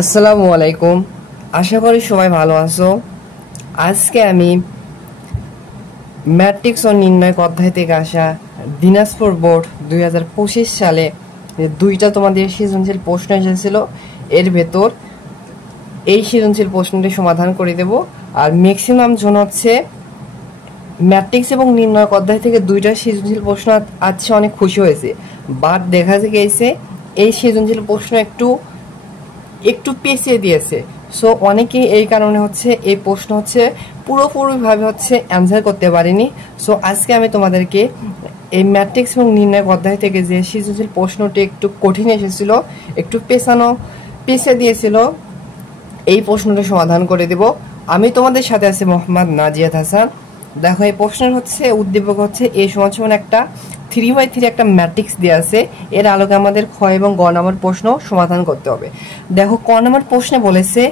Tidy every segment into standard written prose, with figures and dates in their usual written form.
আসসালামু আলাইকুম। আশা করি সবাই ভালো আছো। আজকে আমি ম্যাট্রিক্স ও নির্ণায়ক অধ্যায় থেকে আসা দিনাজপুর বোর্ড 2025 সালে দুইটা তোমাদের সৃজনশীল প্রশ্ন এসেছিল, এর ভেতর এই সৃজনশীল প্রশ্নটি সমাধান করে দেব। আর ম্যাক্সিমাম জন হচ্ছে ম্যাট্রিক্স এবং নির্ণায়ক অধ্যায় থেকে দুইটা সৃজনশীল প্রশ্ন আছে, অনেক খুশি হয়েছে। বাট দেখা গেছে এই সৃজনশীল প্রশ্ন একটু পেছিয়ে দিয়েছে। সো অনেকেই এই কারণে হচ্ছে এই প্রশ্ন হচ্ছে পুরোপুরিভাবে হচ্ছে অ্যান্সার করতে পারিনি। সো আজকে আমি তোমাদেরকে এই ম্যাট্রিক্স এবং নির্ণায়ক অধ্যায় থেকে যে সৃজনশীল প্রশ্নটি একটু কঠিন এসেছিল, একটু পেছিয়ে দিয়েছিল, এই প্রশ্নটি সমাধান করে দেব। আমি তোমাদের সাথে আছি মোহাম্মদ নাজিয়াত হাসান। দেখো, এই প্রশ্নের হচ্ছে উদ্দীপক হচ্ছে a = একটা 3/3 একটা ম্যাট্রিক্স দেওয়া আছে। এর আলোকে আমাদের খ এবং গ নম্বর প্রশ্ন সমাধান করতে হবে। দেখো, ক নম্বর প্রশ্নে বলেছে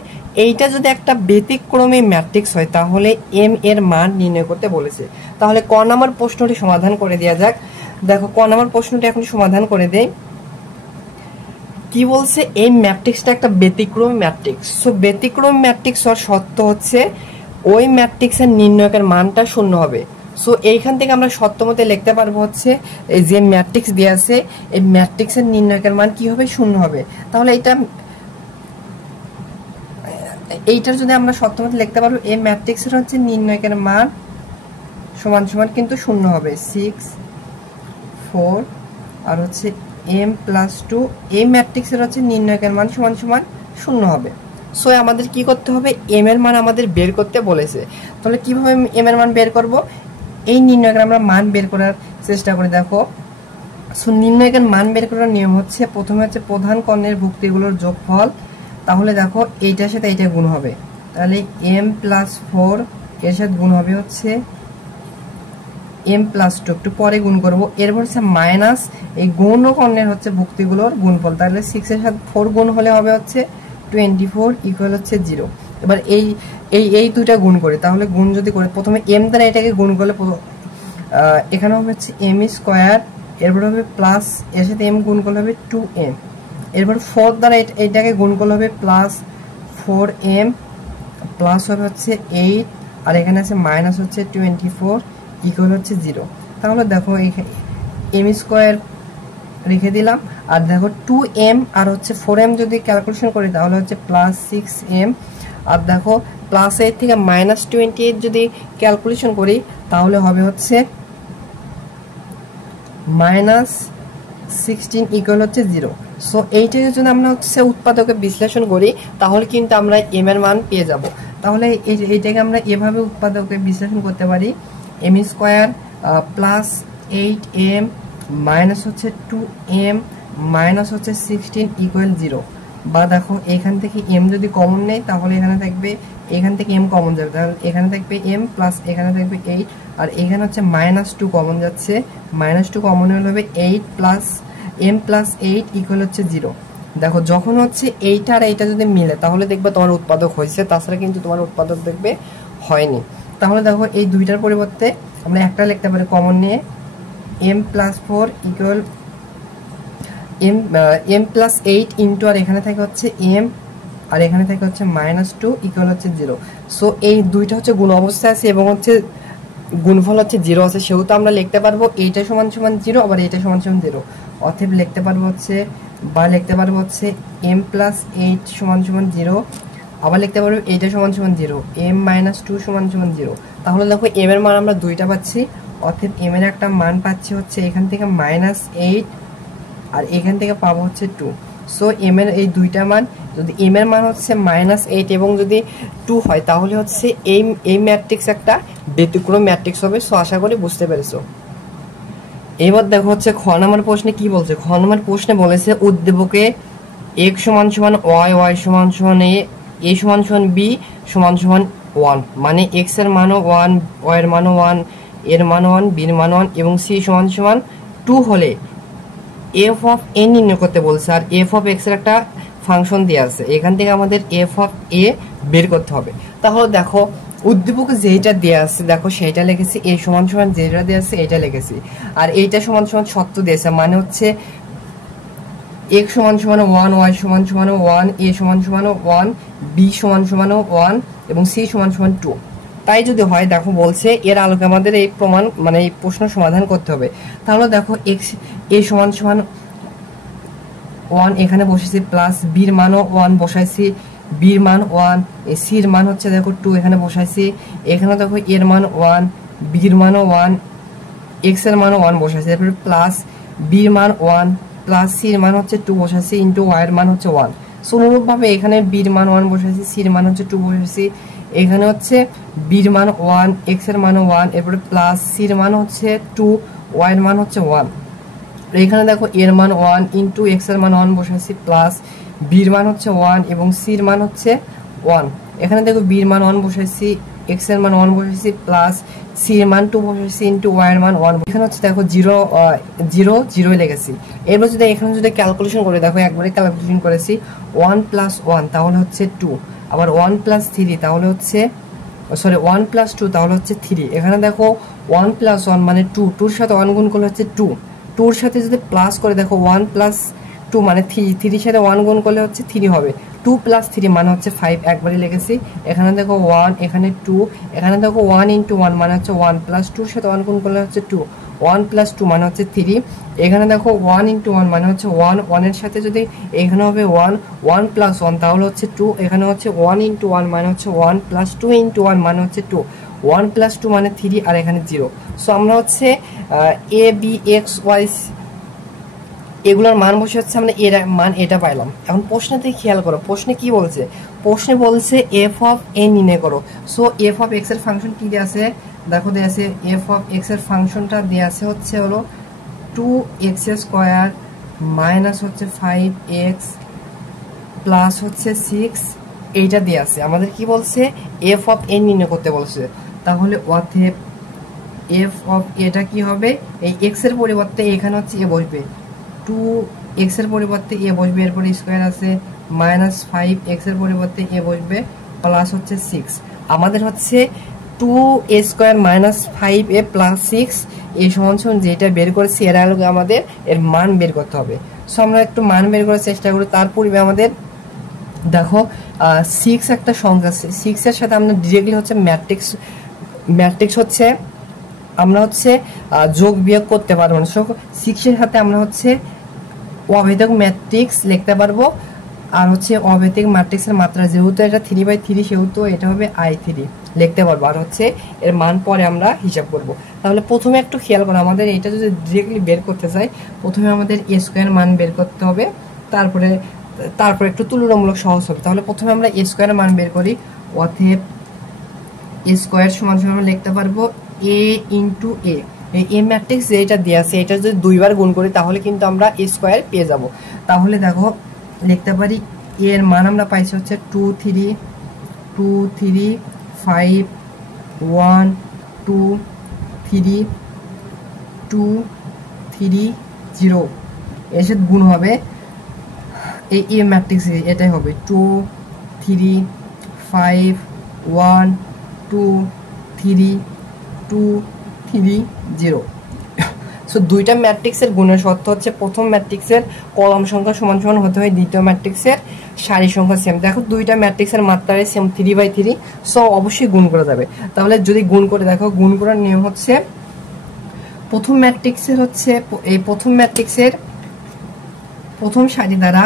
এইটা যদি একটা ব্যতিক্রমী ম্যাট্রিক্স হয় তাহলে m এর মান নির্ণয় করতে বলেছে। তাহলে ক নম্বর প্রশ্নটি সমাধান করে দেওয়া যাক। দেখো, ক নম্বর প্রশ্নটি এখন সমাধান করে দেই। কি বলছে, এই ম্যাট্রিক্সটা একটা ব্যতিক্রমী ম্যাট্রিক্স। সো ব্যতিক্রমী ম্যাট্রিক্স হওয়ার শর্ত হচ্ছে ওই ম্যাট্রিক্সের নির্ণয়কের মানটা শূন্য হবে। সো এইখান থেকে আমরা সত্য মতে লিখতে পারবো হচ্ছে এই যে ম্যাট্রিক্স দেওয়া আছে, এই ম্যাট্রিক্সের নির্ণয়কের মান কি হবে, শূন্য হবে। তাহলে এইটার যদি আমরা সত্য মতে লিখতে পারবো, এই ম্যাট্রিক্সের হচ্ছে নির্ণয়কের মান সমান সমান কিন্তু শূন্য হবে। 6, 4 আর হচ্ছে m+2, এই ম্যাট্রিক্সের হচ্ছে নির্ণয়কের মান সমান সমান শূন্য হবে। সো আমাদের কি করতে হবে, m এর মান আমাদের বের করতে বলেছে। তাহলে কিভাবে m এর মান বের করব, এই নির্ণয়কের আমরা মান বের করার চেষ্টা করি। দেখো, সো নির্ণয়কের মান বের করার নিয়ম হচ্ছে প্রথমে হচ্ছে প্রধান কর্ণের ভুক্তিগুলোর যোগফল। তাহলে দেখো, এইটার সাথে এইটা গুণ হবে, তাহলে m+4 এর সাথে গুণ হবে হচ্ছে m+2, একটু পরে গুণ করব। এরপর হচ্ছে মাইনাস এই গৌণ কর্ণের হচ্ছে ভুক্তিগুলোর গুণফল। তাহলে 6 এর সাথে 4 গুণ হলে হবে হচ্ছে 24 ইকুয়াল হচ্ছে 0। এবার এই দুইটা গুণ করে, তাহলে গুণ যদি করে প্রথমে m দ্বারা এটাকে গুণ করলে এখানে হবে হচ্ছে m², এরপর হবে প্লাস এর সাথে m গুণ করলে হবে 2m, এরপর 4 দ্বারা এইটাকে গুণ করলে হবে প্লাস 4m, প্লাস হবে হচ্ছে 8, আর এখানে আছে মাইনাস হচ্ছে 24 ইকুয়াল হচ্ছে 0। তাহলে দেখো, m² রেখে দিলাম। আর দেখো 2m আর হচ্ছে 4m যদি ক্যালকুলেশন করি তাহলে হচ্ছে প্লাস 6m। আর দেখো, প্লাস 8 থেকে মাইনাস 28 যদি ক্যালকুলেশন করি তাহলে হবে হচ্ছে মাইনাস 16 ইকুয়াল হচ্ছে 0। সো এইটাকে যদি আমরা হচ্ছে উৎপাদকে বিশ্লেষণ করি তাহলে কিন্তু আমরা m এর মান পেয়ে যাব। তাহলে এইটাকে আমরা এভাবে উৎপাদকে বিশ্লেষণ করতে পারি, m² প্লাস 8m মাইনাস হচ্ছে 2m মাইনাস হচ্ছে 16 ইকুয়াল 0। বা দেখো, এখান থেকে m যদি কমন নেই তাহলে এখানে থাকবে, এখান থেকে m কমন যাবে, তাহলে এখানে থাকবে m প্লাস এখানে থাকবে 8, আর এখানে হচ্ছে -2 কমন যাচ্ছে, -2 কমন হলে হবে 8 প্লাস m+8 ইকুয়াল হচ্ছে 0। দেখো, যখন হচ্ছে এইটা আর এইটা যদি মিলে তাহলে দেখবে তোমার উৎপাদক হয়েছে, তাছাড়া কিন্তু তোমার উৎপাদক দেখবে হয়নি। তাহলে দেখো, এই দুইটার পরিবর্তে আমরা একটা লিখতে পারি কমন নিয়ে, m+4 ইকুয়াল m+8 ইন্টু, আর এখানে থাকে হচ্ছে m আর এখানে থাকে হচ্ছে -2 ইকুয়াল হচ্ছে 0। সো এই দুইটা হচ্ছে গুণ অবস্থায় আছে এবং হচ্ছে গুণফল হচ্ছে 0 আছে, সেহেতু আমরা লিখতে পারবো এইটা সমান সমান 0, আবার এইটা সমান সমান 0। অতএব লিখতে পারবো হচ্ছে m+8 সমান সমান 0, আবার লিখতে পারবো এইটা সমান সমান 0, m-2 সমান সমান 0। তাহলে দেখো, m এর মান আমরা দুইটা পাচ্ছি। অতএব m এর একটা মান পাচ্ছি হচ্ছে এখান থেকে -8 আর এখান থেকে পাবো হচ্ছে 2। সো m এর এই দুইটা মান, যদি m এর মান হচ্ছে -8 এবং যদি 2 হয় তাহলে হচ্ছে এই ম্যাট্রিক্স একটা ব্যতিক্রম ম্যাট্রিক্স হবে। সো আশা করি বুঝতে পেরেছো। এবার দেখো হচ্ছে খ নম্বর প্রশ্নে কি বলছে। খ নম্বর প্রশ্নে বলেছে উদ্দীপকে x = y, y = a, a = b = 1, মানে x এর মানও 1, y এর মানও 1, এর মানও 1, b এর মানও 1 এবং c = 2 হলে f অফ a নির্ণয় করতে বলছে। আর f অফ x এর একটা ফাংশন দেওয়া আছে, এখান থেকে আমাদের f অফ a বের করতে হবে। তাহলে দেখো, উদ্দীপকে যেটা দেওয়া আছে দেখো সেটা লিখেছি, a = যেটা দেওয়া আছে এটা লিখেছি, আর এইটা সমান সমান সত্য দিয়েছে, মানে হচ্ছে x সমান সমান 1, y সমান সমান 1, a সমান সমান 1, b সমান সমান 1 এবং c সমান সমান 2। তাই যদি হয় দেখো বলছে এর আলোকে আমাদের এই প্রমাণ মানে এই প্রশ্ন সমাধান করতে হবে। তাহলে দেখো x a সমান সমান 1 এখানে বসেছি প্লাস b এর মানও 1 বসাইছি, b এর মান 1, c এর মান হচ্ছে দেখো 2 এখানে বসাইছি, এখানে দেখো এর মান 1, b এর মানও 1, x এর মানও 1 বসাইছি, তারপরে প্লাস b এর মান 1 প্লাস c এর মান হচ্ছে 2 বসাইছি ইনটু y এর মান হচ্ছে 1। সো অনুরূপভাবে এখানে b এর মান 1 বসাইছি, c এর মান হচ্ছে 2 বসাইছি, এখানে হচ্ছে b এর মান 1, x এর মান 1, এরপরে প্লাস c এর মান হচ্ছে 2, y এর মান হচ্ছে 1। এখানে দেখো এর মান 1 ইনটু x এর মান 1 বসাইছি প্লাস b এর মান হচ্ছে 1 এবং c এর মান হচ্ছে 1। এখানে দেখো b এর মান 1 বসাইছি, x এর মান 1 বসাইছি প্লাস c এর মান 2 বসাইছি ইনটু y এর মান 1। এখানে হচ্ছে দেখো 0 0 0 লিখেছি। এরপর যদি এখানে যদি ক্যালকুলেশন করে দেখো একবারে ক্যালকুলেশন করেছি 1 প্লাস 1 তাহলে হচ্ছে 2, আবার 1 প্লাস 3 তাহলে হচ্ছে সরি 1 প্লাস 2 তাহলে হচ্ছে 3। এখানে দেখো 1 প্লাস 1 মানে 2, 2 এর সাথে 1 গুণ করলে হচ্ছে 2, 2 এর সাথে যদি প্লাস করে দেখো 1 প্লাস 2 মানে 3, 3 এর সাথে 1 গুণ করলে হচ্ছে 3 হবে, 2 প্লাস 3 মানে হচ্ছে 5 একবারে লিখেছি। এখানে দেখো 1 এখানে 2, এখানে দেখো 1 ইনটু 1 মানে হচ্ছে 1 প্লাস 2 এর সাথে 1 গুণ করলে হচ্ছে 2, 1 প্লাস 2 মানে হচ্ছে 3। এখানে দেখো 1 ইনটু 1 মানে হচ্ছে 1, 1 এর সাথে যদি এখানে হবে 1, 1 প্লাস 1 তাহলে হচ্ছে 2, এখানে হচ্ছে 1 ইনটু 1 মানে হচ্ছে 1 প্লাস 2 ইনটু 1 মানে হচ্ছে 2, 1 প্লাস 2 মানে 3 আর এখানে 0। সো আমরা হচ্ছে a b x y এগুলোর মান বসে হচ্ছে আমরা এর মান এটা পাইলাম। এখন প্রশ্নতে খেয়াল করো, প্রশ্নে কি বলছে, প্রশ্নে বলছে f অফ a নির্ণয় করো। সো f অফ x এর ফাংশন কি দেয়া আছে দেখো, দেয়া আছে f অফ x এর ফাংশনটা দেয়া আছে হচ্ছে হলো 2x স্কয়ার মাইনাস হচ্ছে 5x প্লাস হচ্ছে 6, এইটা দেয়া আছে। আমাদের কি বলছে f অফ a নির্ণয় করতে বলছে। তাহলে অতএব f অফ এটা কি হবে, এই x এর পরিবর্তে এখানে হচ্ছে a বসবে, 2x এর পরিবর্তে a বসবে, এরপরে স্কয়ার আছে মাইনাস 5x এর পরিবর্তে a বসবে প্লাস হচ্ছে 6। আমাদের হচ্ছে 2a square minus 5a plus 6 এই সমান সমান যেটা বের করেছি এর আলোকে আমাদের এর মান বের করতে হবে। সো আমরা একটু মান বের করার চেষ্টা করি। তার পূর্বে আমাদের দেখো 6 একটা সংখ্যা আছে, 6 এর সাথে আমরা ডিরেক্টলি হচ্ছে ম্যাট্রিক্স হচ্ছে আমরা হচ্ছে যোগ বিয়োগ করতে পারবো না। সো 6 এর সাথে আমরা হচ্ছে অভেদক ম্যাট্রিক্স লিখতে পারবো, আর হচ্ছে অভেদক ম্যাট্রিক্সের মাত্রা যেহেতু এটা 3/3 সেহেতু এটা হবে i3 লিখতে পারবো, আর হচ্ছে এর মান পরে আমরা হিসাব করব। তাহলে প্রথমে একটু খেয়াল করো, আমাদের এটা যদি ডিরেক্টলি বের করতে চাই প্রথমে আমাদের a স্কয়ার মান বের করতে হবে, তারপরে একটু তুলনামূলক সহজ হবে। তাহলে প্রথমে আমরা a স্কয়ার মান বের করি। অতএব a স্কয়ার সমান সমান আমরা লিখতে পারবো a ইনটু a, এই ম্যাট্রিক্স যেটা দেয়া আছে এটা যদি দুইবার গুণ করি তাহলে কিন্তু আমরা a স্কয়ার পেয়ে যাব। তাহলে দেখো লিখতে পারি a এর মান আমরা পাইছি হচ্ছে 2 3 5 1 2 3 2 3 0, এর সাথে গুণ হবে এই a ম্যাট্রিক্স এটাই হবে 2 3 5 1 2 3 2 3 0। সো দুইটা ম্যাট্রিক্সের গুণের শর্ত হচ্ছে প্রথম ম্যাট্রিক্সের কলাম সংখ্যা সমান সমান হতে হয় দ্বিতীয় ম্যাট্রিক্সের সারি সংখ্যা সেম। দেখো দুইটা ম্যাট্রিক্সের মাত্রায় সেম 3/3, সো অবশ্যই গুণ করা যাবে। তাহলে যদি গুণ করে দেখো, গুণ করার নিয়ম হচ্ছে প্রথম ম্যাট্রিক্সের হচ্ছে এই প্রথম ম্যাট্রিক্সের প্রথম সারি দ্বারা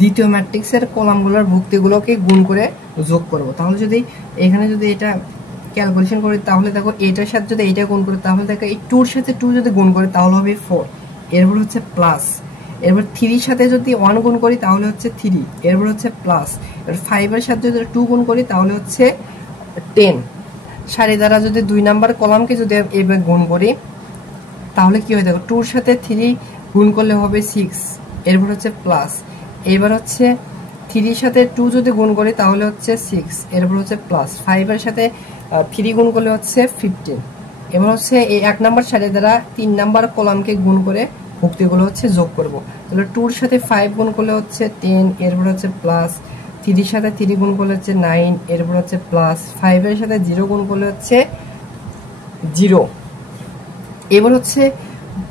দ্বিতীয় ম্যাট্রিক্সের কলামগুলোর ভুক্তিগুলোকে গুণ করে যোগ করব। তাহলে যদি এখানে যদি এটা ক্যালকুলেশন করি তাহলে দেখো এটার সাথে যদি এইটা গুণ করি তাহলে দেখো এই 2 এর সাথে 2 যদি গুণ করি তাহলে হবে 4, এরপর হচ্ছে প্লাস, এরপর 3 এর সাথে যদি 1 গুণ করি তাহলে হচ্ছে 3, এরপর হচ্ছে প্লাস, এর 5 এর সাথে যদি 2 গুণ করি তাহলে হচ্ছে 10। সারি দ্বারা যদি 2 নাম্বার কলামকে যদি এভাবে গুণ করি তাহলে কি হয় দেখো 2 এর সাথে 3 গুণ করলে হবে 6, এরপর হচ্ছে প্লাস, এবার হচ্ছে 3 এর সাথে 2 যদি গুণ করি তাহলে হচ্ছে 6, এরপর হচ্ছে প্লাস, 5 এর সাথে 3 গুণ করলে হচ্ছে 15। এবার হচ্ছে এই 1 নাম্বার সারি দ্বারা 3 নাম্বার কলামকে গুণ করে ভুক্তিগুলো হচ্ছে যোগ করব। তাহলে 2 এর সাথে 5 গুণ করলে হচ্ছে 10, এরপর হচ্ছে প্লাস, 3 এর সাথে 3 গুণ করলে হচ্ছে 9, এরপর হচ্ছে প্লাস, 5 এর সাথে 0 গুণ করলে হচ্ছে 0। এবার হচ্ছে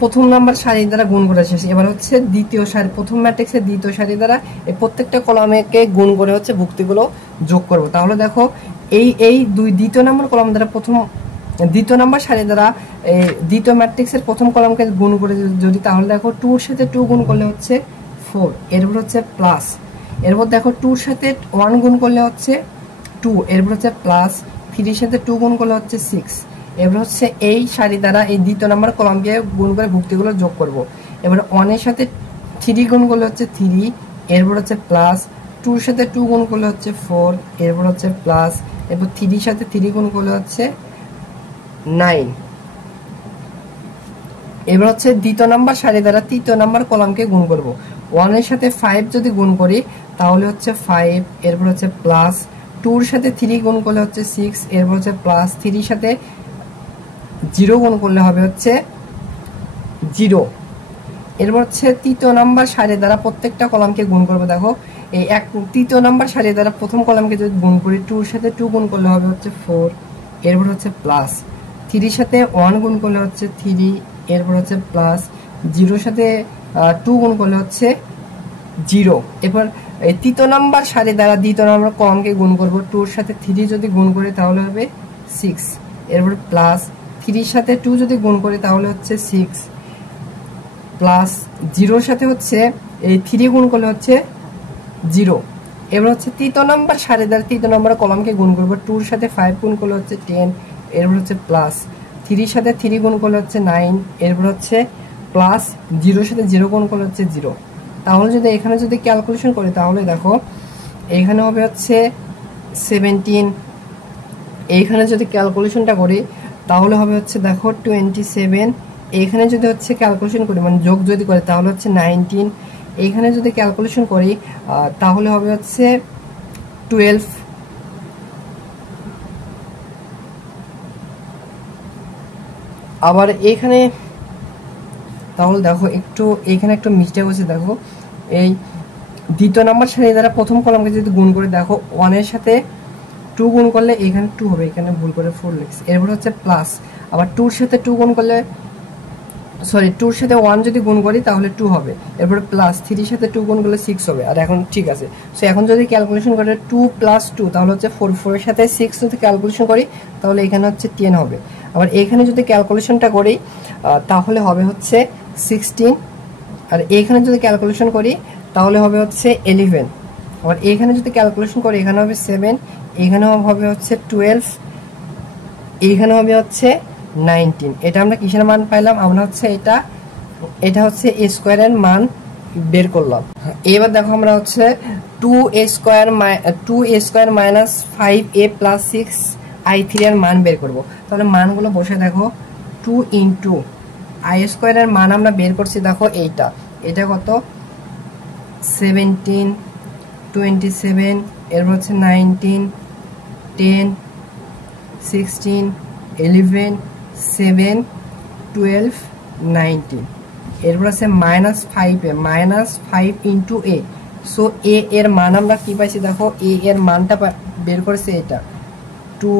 প্রথম নাম্বার সারি দ্বারা গুণ করে শেষ। এবার হচ্ছে দ্বিতীয় সারি, প্রথম ম্যাট্রিক্সের দ্বিতীয় সারি দ্বারা এই প্রত্যেকটা কলামকে গুণ করে হচ্ছে ভুক্তিগুলো যোগ করব। তাহলে দেখো এই দ্বিতীয় নাম্বার কলাম দ্বারা দ্বিতীয় নাম্বার সারি দ্বারা দ্বিতীয় ম্যাট্রিক্সের প্রথম কলামকে গুণ করে যদি, তাহলে দেখো 2 এর সাথে 2 গুণ করলে হচ্ছে 4, এরপর হচ্ছে প্লাস, এরপর দেখো 2 এর সাথে 1 গুণ করলে হচ্ছে 2, এরপর হচ্ছে প্লাস, 3 এর সাথে 2 গুণ করলে হচ্ছে 6। এবার হচ্ছে এই সারি দ্বারা এই দ্বিতীয় নাম্বার কলামকে গুণ করে ভুক্তিগুলো যোগ করব। এবার 1 এর সাথে 3 গুণ করলে হচ্ছে 3, এরপর হচ্ছে প্লাস, 2 এর সাথে 2 গুণ করলে হচ্ছে 4, এরপর হচ্ছে প্লাস, এরপর 3 এর সাথে 3 গুণ করলে হচ্ছে 9। এবার হচ্ছে দ্বিতীয় নাম্বার সারি দ্বারা তৃতীয় নাম্বার কলামকে গুণ করব। 1 এর সাথে 5 যদি গুণ করি তাহলে হচ্ছে 5, এরপর হচ্ছে প্লাস, 2 এর সাথে 3 গুণ করলে হচ্ছে 6, এরপর হচ্ছে প্লাস, 3 এর সাথে 0 গুণ করলে হবে হচ্ছে 0। এরপর হচ্ছে তৃতীয় নাম্বার সারি দ্বারা প্রত্যেকটা কলামকে গুণ করব। দেখো এই তৃতীয় নাম্বার সারি দ্বারা প্রথম কলামকে যদি গুণ করি, 2 এর সাথে 2 গুণ করলে হবে হচ্ছে 4, এরপর হচ্ছে প্লাস, 3 এর সাথে 1 গুণ করলে হচ্ছে 3, এরপর হচ্ছে প্লাস, 0 এর সাথে 2 গুণ করলে হচ্ছে 0। এরপর এই তৃতীয় নাম্বার সারি দ্বারা দ্বিতীয় নাম্বার কলামকে গুণ করব। 2 এর সাথে 3 যদি গুণ করি তাহলে হবে 6, এরপর প্লাস, 3 এর সাথে 2 যদি গুণ করি তাহলে হচ্ছে 6, প্লাস 0 এর সাথে হচ্ছে এই 3 গুণ করলে হচ্ছে 0। এবার হচ্ছে তৃতীয় নাম্বার সারি দ্বারা তৃতীয় নাম্বার কলামকে গুণ করব। 2 এর সাথে 5 গুণ করলে হচ্ছে 10, এরপর হচ্ছে প্লাস, 3 এর সাথে 3 গুণ করলে হচ্ছে 9, এরপর হচ্ছে প্লাস, 0 এর সাথে 0 গুণ করলে হচ্ছে 0। তাহলে যদি এখানে যদি ক্যালকুলেশন করি তাহলে দেখো এখানে হবে হচ্ছে 17, এইখানে যদি ক্যালকুলেশনটা করি তাহলে হবে হচ্ছে দেখো 27, এইখানে যদি হচ্ছে ক্যালকুলেশন করি মানে যোগ যদি করি তাহলে হচ্ছে 19, এইখানে যদি ক্যালকুলেশন করি তাহলে হবে হচ্ছে 12। আবার এইখানে তাহলে দেখো এইখানে একটু মিস্টেক হচ্ছে। দেখো এই দ্বিতীয় নাম্বার সারি দ্বারা প্রথম কলামকে যদি গুণ করে, দেখো 1 এর সাথে 2 গুণ করলে এখানে 2 হবে, এখানে ভুল করে 4 লিখছি। এরপর হচ্ছে প্লাস, আবার 2 এর সাথে 2 গুণ করলে 2 এর সাথে 1 যদি গুণ করি তাহলে 2 হবে, এরপর প্লাস, 3 এর সাথে 2 গুণ করলে 6 হবে। আর এখন ঠিক আছে, সো এখন যদি ক্যালকুলেশন করে 2 + 2 তাহলে হচ্ছে 4, 4 এর সাথে 6 যদি ক্যালকুলেশন করি তাহলে এখানে হচ্ছে 10 হবে। আবার এখানে যদি ক্যালকুলেশনটা করি তাহলে হবে হচ্ছে 16, আর এখানে যদি ক্যালকুলেশন করি তাহলে হবে হচ্ছে 11। আবার এখানে যদি ক্যালকুলেশন করি এখানে হবে 7, এখানে হবে হচ্ছে 12, এখানে হবে হচ্ছে 19। এটা আমরা কিসের মান পাইলাম? আমরা হচ্ছে এটা হচ্ছে a স্কয়ারের মান বের করলাম। এবার দেখো আমরা হচ্ছে 2a square minus 5a plus 6i3 এর মান বের করব। তাহলে মানগুলো বসে দেখো 2 ইন্টু i স্কয়ারের মান আমরা বের করছি। দেখো এটা কত 17, 27, এরপর হচ্ছে 19, 10, 16, 11, 7, 12, 19, এরপর আছে -5 ইন্টু a। সো a এর মান আমরা কি পাইছি? দেখো a এর মানটা বের করেছে এটা 2,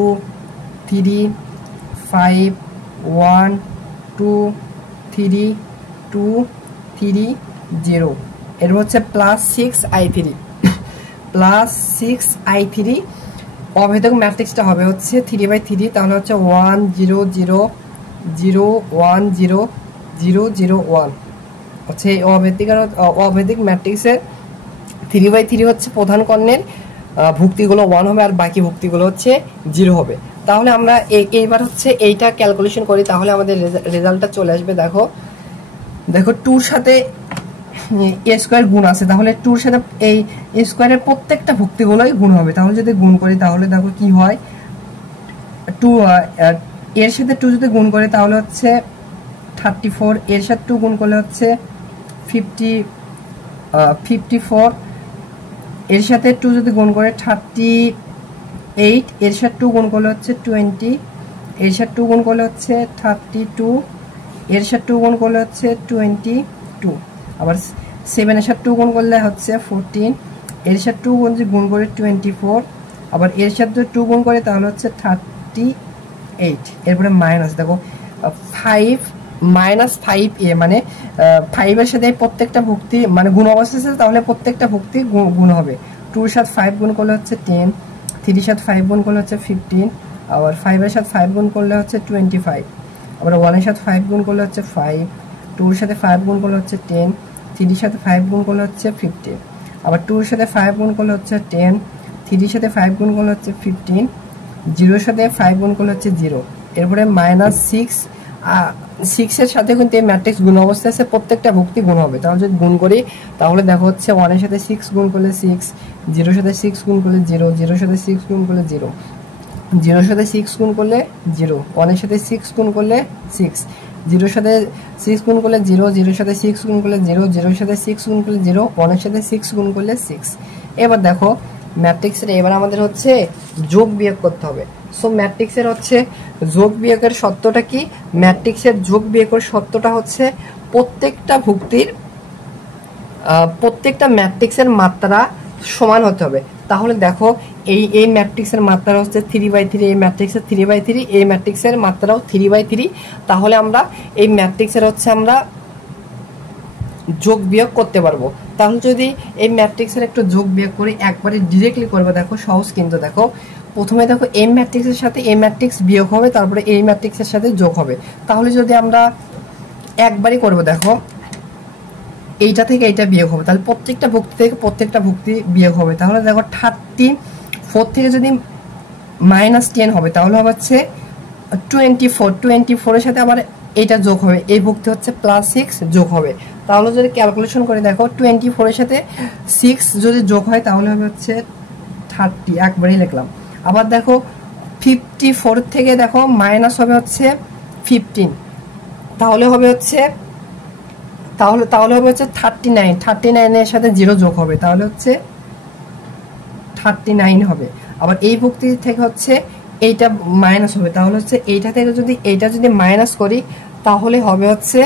3, 5, 1, 2, 3, 2, 3, 0, এরপর হচ্ছে প্লাস 6i3 প্লাস 6i3। অভেদক ম্যাট্রিক্সটা হবে হচ্ছে 3/3, তাহলে হচ্ছে 1 0 0 0 1 0 0 0 1 হচ্ছে অভেদিক ম্যাট্রিক্সের 3/3 হচ্ছে প্রধান কর্ণের ভুক্তিগুলো 1 হবে আর বাকি ভুক্তিগুলো হচ্ছে 0 হবে। তাহলে আমরা এইবার হচ্ছে এইটা ক্যালকুলেশন করি, তাহলে আমাদের রেজাল্টটা চলে আসবে। দেখো 2 এর সাথে a স্কয়ার গুণ আছে, তাহলে 2 এর সাথে এই a স্কয়ারের প্রত্যেকটা ভুক্তিগুলোই গুণ হবে। তাহলে যদি গুণ করি তাহলে দেখো কি হয়, 2 এর সাথে 2 যদি গুণ করে তাহলে হচ্ছে 34, এর সাথে 2 গুণ করলে হচ্ছে 54, এর সাথে 2 যদি গুণ করে 38, এর সাথে 2 গুণ করলে হচ্ছে 20, এর সাথে 2 গুণ করলে হচ্ছে 32, এর সাথে 2 গুণ করলে হচ্ছে 22, আবার 7 এর সাথে 2 গুণ করলে হচ্ছে 14, এর সাথে 2 গুণ করে 24, আবার এর সাথে 2 গুণ করে তাহলে হচ্ছে 38। এরপরে মাইনাস, দেখো 5 -5a মানে 5 এর সাথে প্রত্যেকটা ভুক্তি মানে গুণ অবস্থা আছে, তাহলে প্রত্যেকটা ভুক্তি গুণ হবে। 2 এর সাথে 5 গুণ করলে হচ্ছে 10, 3 এর সাথে 5 গুণ করলে হচ্ছে 15, আবার 5 এর সাথে 5 গুণ করলে হচ্ছে 25, আবার 1 এর সাথে 5 গুণ করলে হচ্ছে 5, 2 এর সাথে 5 গুণ করলে হচ্ছে 10, 3 এর সাথে 5 গুণ করলে হচ্ছে 15, আবার 2 এর সাথে 5 গুণ করলে হচ্ছে 10, 3 এর সাথে 5 গুণ করলে হচ্ছে 15, 0 এর সাথে 5 গুণ করলে হচ্ছে 0। এরপরে -6 এর সাথে কিন্তু এই ম্যাট্রিক্স গুণ অবস্থায় আছে, প্রত্যেকটা ভুক্তি গুণ হবে। তাহলে যদি গুণ করি তাহলে দেখো হচ্ছে 1 এর সাথে 6 গুণ করলে 6, 0 এর সাথে 6 গুণ করলে 0, 0 এর সাথে 6 গুণ করলে 0, 0 এর সাথে 6 গুণ করলে 0, 1 এর সাথে 6 গুণ করলে 6, 0 এর সাথে 6 গুণ করলে 0, 0 এর সাথে 6 গুণ করলে 0, 0 এর সাথে 6 গুণ করলে 0, 1 এর সাথে 6 গুণ করলে 6। এবার দেখো ম্যাট্রিক্সের এবার আমাদের হচ্ছে যোগ বিয়োগ করতে হবে। সো ম্যাট্রিক্সের হচ্ছে যোগ বিয়োগের সত্যটা কি? ম্যাট্রিক্সের যোগ বিয়োগের সত্যটা হচ্ছে প্রত্যেকটা ম্যাট্রিক্সের মাত্রা সমান হতে হবে। তাহলে দেখো এই ম্যাট্রিক্সের মাত্রা হচ্ছে 3/3, এই ম্যাট্রিক্সের 3/3, এই ম্যাট্রিক্সের মাত্রাও 3/3। তাহলে আমরা এই ম্যাট্রিক্সের হচ্ছে আমরা যোগ বিয়োগ করতে পারবো। তাহলে যদি এই ম্যাট্রিক্সের একটু যোগ বিয়োগ করি, একবারে ডিরেক্টলি করবো, দেখো সহজ কিন্তু। দেখো প্রথমে দেখো এই ম্যাট্রিক্সের সাথে এই ম্যাট্রিক্স বিয়োগ হবে, তারপরে এই ম্যাট্রিক্সের সাথে যোগ হবে। তাহলে যদি আমরা একবারই করবো, দেখো এইটা থেকে এইটা বিয়োগ হবে, তাহলে প্রত্যেকটা ভুক্তি থেকে প্রত্যেকটা ভুক্তি বিয়োগ হবে। তাহলে দেখো 34 থেকে যদি -10 হবে তাহলে হবে হচ্ছে 24, 24 এর সাথে আবার এইটা যোগ হবে, এই ভুক্তি হচ্ছে +6 যোগ হবে। তাহলে যদি ক্যালকুলেশন করে দেখো 24 এর সাথে 6 যদি যোগ হয় তাহলে হবে হচ্ছে 30, একবারই লিখলাম। আবার দেখো 54 থেকে দেখো মাইনাস হবে হচ্ছে 15, তাহলে হবে হচ্ছে 39, 39 এর সাথে 0 যোগ হবে, তাহলে হচ্ছে 39 হবে। আবার এই ভুক্তি থেকে হচ্ছে এইটা মাইনাস হবে, তাহলে হচ্ছে এইটা থেকে যদি এইটা যদি মাইনাস করি তাহলে হবে হচ্ছে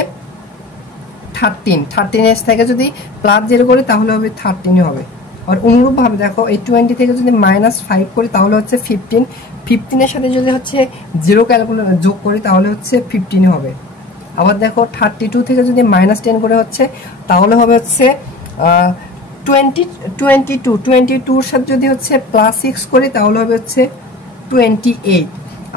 13, 13 থেকে যদি +0 করি তাহলে হবে 13 হবে। আর অনুরূপভাবে দেখো এই 20 থেকে যদি -5 করি তাহলে হচ্ছে 15, 15 এর সাথে যদি হচ্ছে 0 ক্যালকুলেট যোগ করি তাহলে হচ্ছে 15 হবে। আবার দেখো 32 থেকে যদি -10 করে হচ্ছে তাহলে হবে হচ্ছে 22 এর সাথে যদি হচ্ছে +6 করি তাহলে হবে হচ্ছে 28।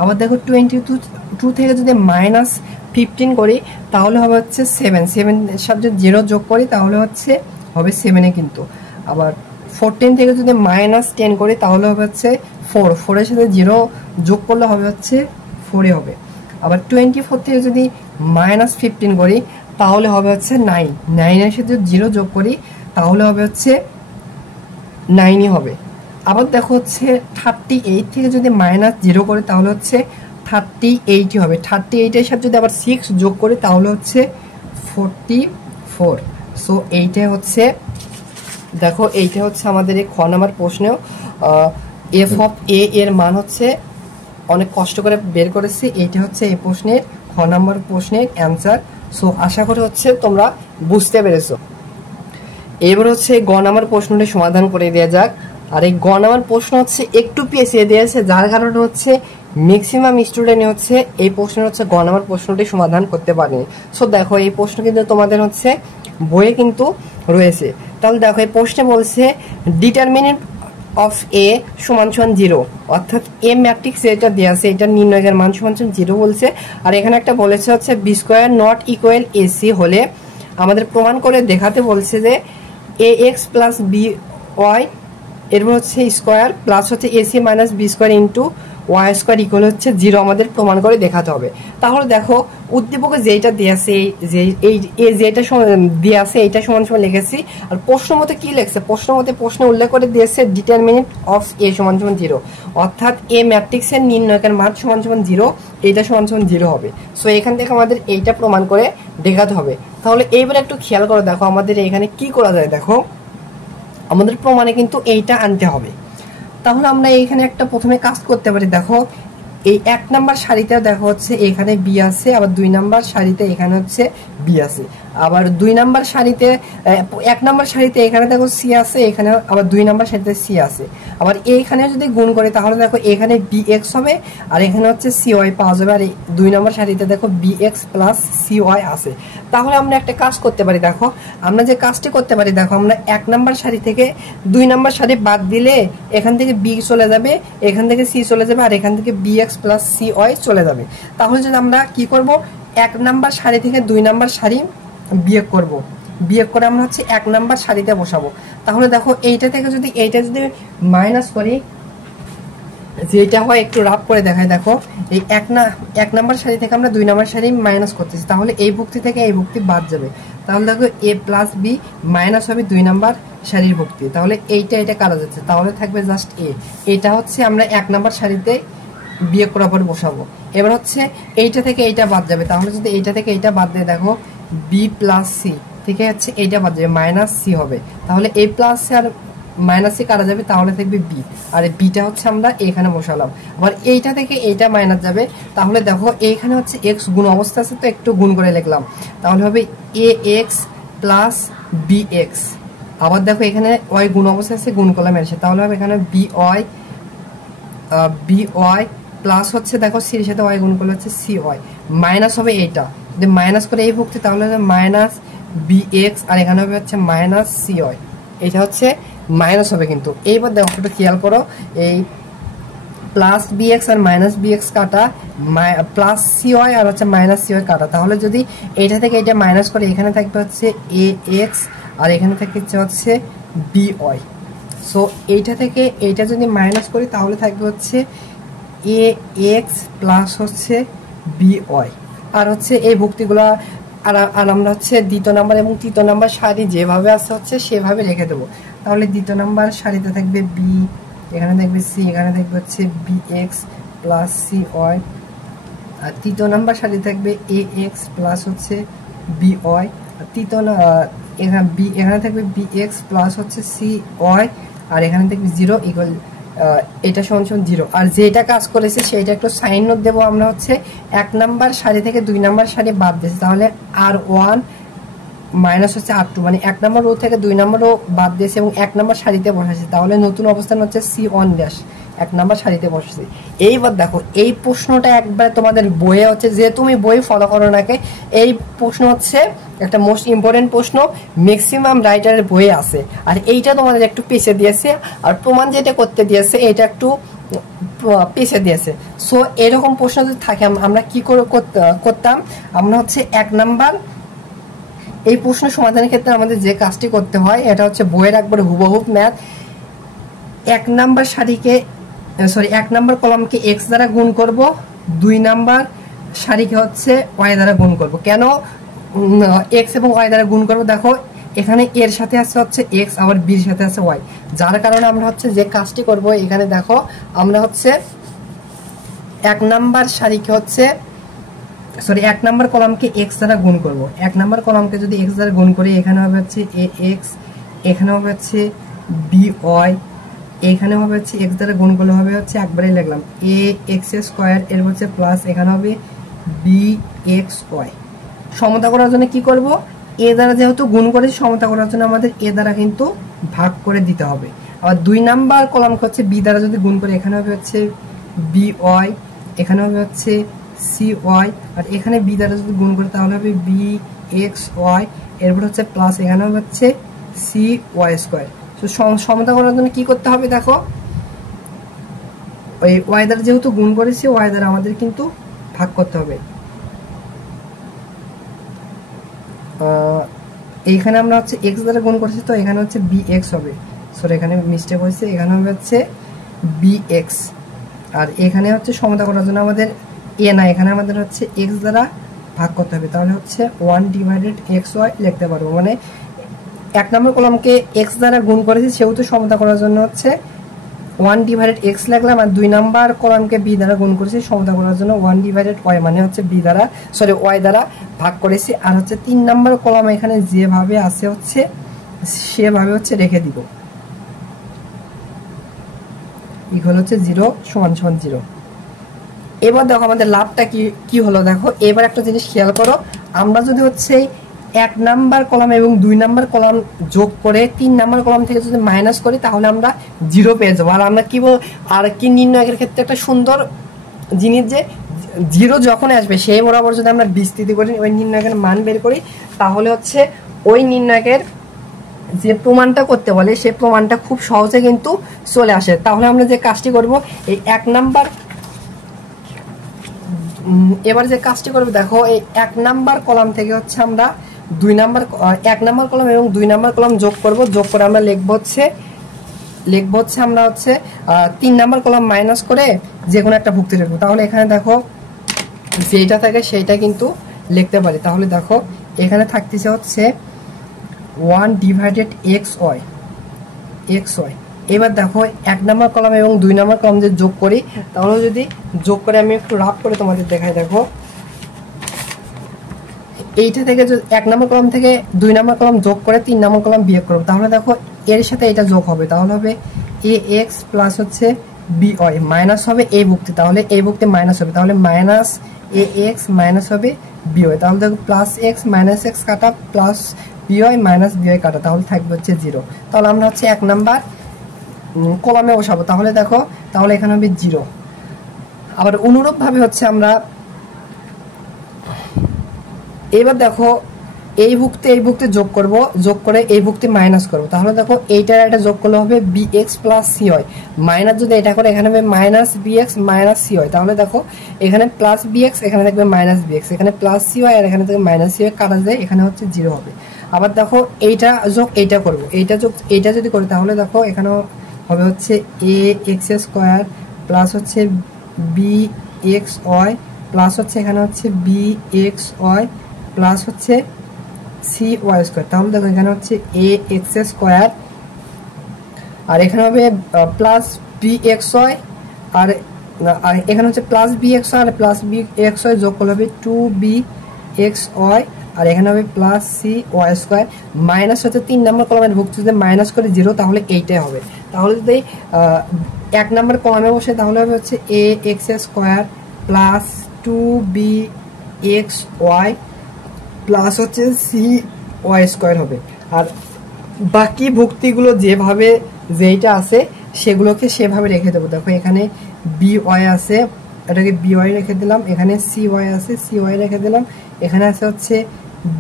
আবার দেখো 22 থেকে যদি -15 করি তাহলে হবে হচ্ছে 7, 7 এর সাথে যদি 0 যোগ করি তাহলে হচ্ছে হবে 7 কিন্তু। আবার 14 থেকে যদি -10 করি তাহলে হবে হচ্ছে 4, 4 এর সাথে 0 যোগ করলে হবে হচ্ছে 4 হবে। আবার 24 থেকে যদি -15 করি তাহলে হবে হচ্ছে 9, 9 এর সাথে 0 যোগ করি তাহলে হবে হচ্ছে 9 হবে। আবার দেখো হচ্ছে 38 থেকে যদি -0 করি তাহলে হচ্ছে 38 হবে, 38 এর সাথে যদি আবার 6 যোগ করি তাহলে হচ্ছে 44। সো এইটা হচ্ছে দেখো এইটা হচ্ছে আমাদের এই খ নাম্বার প্রশ্নেও f(a) এর মান হচ্ছে অনেক কষ্ট করে বের করেছি। এইটা হচ্ছে এই প্রশ্নের খ নাম্বার প্রশ্নের অ্যান্সার। সো আশা করি হচ্ছে তোমরা বুঝতে পেরেছো। এবার হচ্ছে গ নাম্বার প্রশ্নটি সমাধান করে দেওয়া যাক। আর এই গ নাম্বার প্রশ্ন হচ্ছে একটু পেছিয়ে দিয়েছে, যার কারণে হচ্ছে ম্যাক্সিমাম স্টুডেন্ট হচ্ছে এই প্রশ্নের হচ্ছে গ নাম্বার প্রশ্নটি সমাধান করতে পারেনি। সো দেখো এই প্রশ্ন কিন্তু তোমাদের হচ্ছে বইয়ে কিন্তু রয়েছে। তাহলে দেখো এই প্রশ্নে বলছে ডিটারমিনেন্ট অফ এ সমান 0, অর্থাৎ এ ম্যাট্রিক্স যেটা দেওয়া আছে এটা নির্ণয়ের মান সমান 0 বলছে। আর এখানে একটা বলেছে হচ্ছে B square not equal AC হলে আমাদের প্রমাণ করে দেখাতে বলছে যে A X plus B Y এরপর হচ্ছে স্কোয়ার প্লাস হচ্ছে AC minus B square into Y square equal হচ্ছে 0 আমাদের প্রমাণ করে দেখাতে হবে। তাহলে দেখো উদ্দীপকে যেটা দেওয়া আছে যেটা দেওয়া আছে এইটা সমান সমান লিখেছি। আর প্রশ্ন মতে কি লিখছে, প্রশ্নে উল্লেখ করে দিয়েছে ডিটারমিনেন্ট অফ এ সমান 0, অর্থাৎ এ ম্যাট্রিক্সের নির্ণয়কের মান সমান 0, এইটা সমান 0 হবে। সো এখান থেকে আমাদের এইটা প্রমাণ করে দেখাতে হবে। তাহলে এইবার একটু খেয়াল করে দেখো আমাদের এখানে কি করা যায়। দেখো আমাদের প্রমাণে কিন্তু এইটা আনতে হবে। তাহলে আমরা এইখানে একটা প্রথমে কাজ করতে পারি। দেখো এই 1 নাম্বার সারিতে দেখো হচ্ছে এখানে বি আছে, আবার 2 নাম্বার সারিতে এখানে হচ্ছে বি আছে। আবার 2 নাম্বার সারিতে 1 নাম্বার সারিতে এখানে দেখো সি আছে, এখানে আবার 2 নাম্বার সারিতে সি আছে। আবার এইখানে যদি গুণ করি তাহলে দেখো এখানে bx হবে আর এখানে হচ্ছে cy পাওয়া যাবে। আর 2 নাম্বার সারিতে দেখো bx প্লাস cy আছে। তাহলে আমরা একটা কাজ করতে পারি, দেখো আমরা যে কাজটি করতে পারি, দেখো আমরা 1 নাম্বার সারি থেকে 2 নাম্বার সারি বাদ দিলে এখান থেকে b চলে যাবে, এখান থেকে c চলে যাবে, আর এখান থেকে bx প্লাস cy চলে যাবে। তাহলে যদি আমরা কি করব, 1 নাম্বার সারি থেকে 2 নাম্বার সারি বিয়োগ করব, বিয়োগ করে আমরা হচ্ছে 1 নাম্বার সারিতে বসাবো। তাহলে দেখো এইটা থেকে যদি এইটা যদি মাইনাস করি, যেটা হয় একটু রাফ করে দেখায়, দেখো এই 1 নাম্বার সারি থেকে আমরা 2 নাম্বার সারি মাইনাস করতেছি, তাহলে এই ভুক্তি থেকে এই ভুক্তি বাদ যাবে। তাহলে দেখো a প্লাস b মাইনাস হবে 2 নাম্বার সারির ভুক্তি। তাহলে এটা কাটা যাচ্ছে, তাহলে থাকবে জাস্ট a। এটা হচ্ছে আমরা 1 নাম্বার সারিতে বিয়োগ করার পর বসাবো। এবার হচ্ছে এইটা থেকে এইটা বাদ যাবে, তাহলে যদি এইটা থেকে এইটা বাদ দেয়, দেখো b প্লাস c থেকে হচ্ছে এইটা বাদ যাবে, মাইনাস c হবে। তাহলে a প্লাস c আর মাইনাস c কাটা যাবে, তাহলে থাকবে b, আর বিটা হচ্ছে আমরা এখানে বসালাম। আবার এইটা থেকে এইটা মাইনাস যাবে, তাহলে দেখো এইখানে হচ্ছে x গুণ অবস্থা আছে, তো একটু গুণ করে লিখলাম, তাহলে হবে ax প্লাস bx। আবার দেখো এখানে y গুণ অবস্থা আছে, গুণ করলাম এর সাথে, তাহলে হবে এখানে by প্লাস হচ্ছে দেখো c এর সাথে y গুণ করলে হচ্ছে cy, মাইনাস হবে এইটা, যদি মাইনাস করে এই ভুক্তি তাহলে হবে মাইনাস bx, আর এখানে হবে হচ্ছে মাইনাস cy। এটা হচ্ছে মাইনাস হবে, কিন্তু এইবার দেখো একটু খেয়াল করো, এই প্লাস bx আর মাইনাস bx কাটা, প্লাস cy আর হচ্ছে মাইনাস cy কাটা, তাহলে যদি এইটা থেকে এটা মাইনাস করে এখানে থাকবে হচ্ছে ax আর এখানে থাকছে হচ্ছে by। সো এইটা থেকে এইটা যদি মাইনাস করি তাহলে থাকবে হচ্ছে ax প্লাস হচ্ছে by। আর হচ্ছে এই ভুক্তিগুলো আর আমরা হচ্ছে দ্বিতীয় নাম্বার এবং তৃতীয় নাম্বার সারি যেভাবে আছে হচ্ছে সেভাবে রেখে দেবো। তাহলে দ্বিতীয় নাম্বার সারিতে থাকবে b, এখানে থাকবে c, এখানে থাকবে হচ্ছে bx প্লাস cy, আর তৃতীয় নাম্বার সারিতে থাকবে ax প্লাস হচ্ছে by, আর তৃতীয় এখানে থাকবে bx প্লাস হচ্ছে cy, আর এখানে থাকবে 0 ইকুয়াল এটা সমান 0। আর যেটা কাজ করেছে সেটা একটু সাইন নোট দেবো, আমরা হচ্ছে 1 নাম্বার সারি থেকে 2 নাম্বার সারি বাদ দিয়েছি, তাহলে r1 মাইনাস হচ্ছে r2, মানে 1 নাম্বার রো থেকে 2 নাম্বার রো বাদ দিয়েছে এবং 1 নাম্বার সারিতে বসাইছে, তাহলে নতুন অবস্থান হচ্ছে c1 ড্যাশ 1 নাম্বার সারিতে বসেছে। এইবার দেখো এই প্রশ্নটা একবারে তোমাদের বইয়ে হচ্ছে, যে তুমি বই ফলো করো নাকি, এই প্রশ্ন হচ্ছে একটা মোস্ট ইম্পর্টেন্ট প্রশ্ন, ম্যাক্সিমাম রাইটারের বইয়ে আছে। আর এইটা তোমাদের একটু পিছিয়ে দিয়েছে, আর প্রমাণ যেটা করতে দিয়েছে এটা একটু পিছিয়ে দিয়েছে। সো এরকম প্রশ্ন যদি থাকে আমরা কি করে করতাম, আমরা হচ্ছে 1 নাম্বার এই প্রশ্ন সমাধানের ক্ষেত্রে আমাদের যে কাজটি করতে হয় এটা হচ্ছে বইয়ের একবারে হুবহুব ম্যাথ। 1 নাম্বার সারিকে 1 নাম্বার কলামকে x দ্বারা গুণ করব, 2 নাম্বার সারিকে হচ্ছে y দ্বারা গুণ করব। কেন x এবং y দ্বারা গুণ করব, দেখো এখানে এর সাথে আছে হচ্ছে x, আবার b এর সাথে আছে y, যার কারণে আমরা হচ্ছে যে কাজটি করব, এখানে দেখো আমরা হচ্ছে 1 নাম্বার সারিকে হচ্ছে 1 নাম্বার কলামকে x দ্বারা গুণ করব। 1 নাম্বার কলামকে যদি x দ্বারা গুণ করি, এখানে হবে হচ্ছে ax, এখানে হবে হচ্ছে by, এখানে হবে হচ্ছে x দ্বারা গুণ করলে হবে হচ্ছে একবারেই লিখলাম ax স্কয়ার, এর হচ্ছে প্লাস এখানে হবে bxy। সমতা করার জন্য কি করব, a দ্বারা যেহেতু গুণ করেছি সমতা করার জন্য আমাদের a দ্বারা কিন্তু ভাগ করে দিতে হবে। আবার 2 নাম্বার কলামকে হচ্ছে b দ্বারা যদি গুণ করি, এখানে হবে হচ্ছে by, এখানে হবে হচ্ছে cy, আর এখানে b দ্বারা যদি গুণ করি তাহলে হবে bxy, এরপর হচ্ছে প্লাস এখানে হবে হচ্ছে cy স্কয়ার। তো সমতা করার জন্য কি করতে হবে, দেখো ওই y দ্বারা যেহেতু গুণ করেছি y দ্বারা আমাদের কিন্তু ভাগ করতে হবে। এইখানে আমরা হচ্ছে x দ্বারা গুণ করেছি, তো এখানে হচ্ছে bx হবে, সরি এখানে মিস্টেক হয়েছে, এখানে হবে হচ্ছে bx। আর এখানে হচ্ছে সমতা করার জন্য আমাদের a না, এখানে আমাদের হচ্ছে x দ্বারা ভাগ করতে হবে, তাহলে হচ্ছে 1/xy লিখতে পারবো। মানে 1 নম্বর কলামকে x দ্বারা গুণ করেছি সেহেতু সমতা করার জন্য হচ্ছে 1/x লিখলাম, আর 2 নাম্বার কলামকে b দ্বারা গুণ করেছি সমতা করার জন্য 1/y, মানে হচ্ছে b দ্বারা y দ্বারা ভাগ করেছি। আর হচ্ছে 3 নাম্বার কলাম এখানে যেভাবে আছে হচ্ছে সেভাবে হচ্ছে রেখে দিব, ইকুয়াল হচ্ছে 0 সমান 0। এবার দেখো আমাদের লাভটা কি হলো, দেখো এবার একটা জিনিস খেয়াল করো, আমরা যদি হচ্ছে 1 নাম্বার কলাম এবং 2 নাম্বার কলাম যোগ করে 3 নাম্বার কলাম থেকে যদি মাইনাস করি তাহলে আমরা 0 পেয়ে যাবো। আর আমরা কি নির্ণয়ের ক্ষেত্রে একটা সুন্দর জিনিস যে 0 যখন আসবে সেই বরাবর যদি আমরা বিস্তৃতি করি ওই নির্ণয়ের মান বের করি তাহলে হচ্ছে ওই নির্ণয়ের যে প্রমাণটা করতে বলে সেই প্রমাণটা খুব সহজে কিন্তু চলে আসে। তাহলে আমরা যে কাজটি করব এই 1 নাম্বার এবার যে কাজটি করবে দেখো এই 1 নাম্বার কলাম থেকে হচ্ছে আমরা 1 নাম্বার কলাম এবং 2 নাম্বার কলাম যোগ করব। যোগ করে আমরা লিখবো হচ্ছে আমরা হচ্ছে 3 নাম্বার কলাম মাইনাস করে যে কোনো একটা ভুক্তি লিখবো। তাহলে এখানে দেখো যেটা থাকে সেইটা কিন্তু লিখতে পারি। তাহলে দেখো এখানে থাকতেছে হচ্ছে 1 ডিভাইডেড xy। এবার দেখো 1 নাম্বার কলাম এবং 2 নাম্বার কলাম যে যোগ করি তাহলে যদি যোগ করে আমি একটু রাফ করে তোমাদের দেখাই। দেখো এইটা থেকে 1 নাম্বার কলাম থেকে 2 নাম্বার কলাম যোগ করে 3 নাম্বার কলাম বিয়োগ করব। তাহলে দেখো এর সাথে এটা যোগ হবে, তাহলে হবে ax প্লাস হচ্ছে by মাইনাস হবে এই ভুক্তি, তাহলে এই ভুক্তি মাইনাস হবে, তাহলে মাইনাস ax মাইনাস হবে by। তাহলে দেখো প্লাস x মাইনাস x কাটা প্লাস by মাইনাস by কাটা, তাহলে থাকবে হচ্ছে 0। তাহলে আমরা হচ্ছে 1 নাম্বার কলামে বসাবো। তাহলে দেখো তাহলে এখানে হবে 0। আবার অনুরূপভাবে হচ্ছে আমরা এবার দেখো এই ভুক্তি যোগ করব, যোগ করে এই ভুক্তি মাইনাস করব। তাহলে দেখো এইটার একটা যোগ করলে হবে bx প্লাস c হয়, মাইনাস যদি এটা করে এখানে হবে মাইনাস bx মাইনাস c হয়। তাহলে দেখো এখানে প্লাস bx এখানে থাকবে মাইনাস bx, এখানে প্লাস c হয় আর এখানে থাকবে মাইনাস c হয়, কাটা যায় এখানে হচ্ছে 0 হবে। আবার দেখো এইটা যোগ এইটা করব, এইটা যোগ এইটা যদি করি তাহলে দেখো এখানে হবে হচ্ছে ax স্কয়ার প্লাস হচ্ছে bxy প্লাস হচ্ছে এখানে হচ্ছে bxy প্লাস হচ্ছে cy স্কয়ার। তাহলে দেখো এখানে হচ্ছে ax স্কয়ার আর এখানে হবে প্লাস bxy আর এখানে হচ্ছে প্লাস bxy আর প্লাস bxy যোগ করলে হবে 2bxy আর এখানে হবে প্লাস cy স্কয়ার মাইনাস হচ্ছে 3 নাম্বার কলামের ভুক্তি যদি মাইনাস করে 0 তাহলে এইটাই হবে। তাহলে যদি 1 নাম্বার কলামে বসে তাহলে হবে হচ্ছে ax square plus 2bxy plus হচ্ছে cy স্কয়ার হবে। আর বাকি ভুক্তিগুলো যেভাবে যেইটা আছে সেগুলোকে সেভাবে রেখে দেবো। দেখো এখানে by আছে, এটাকে by রেখে দিলাম, এখানে cy আছে cy রেখে দিলাম, এখানে আছে হচ্ছে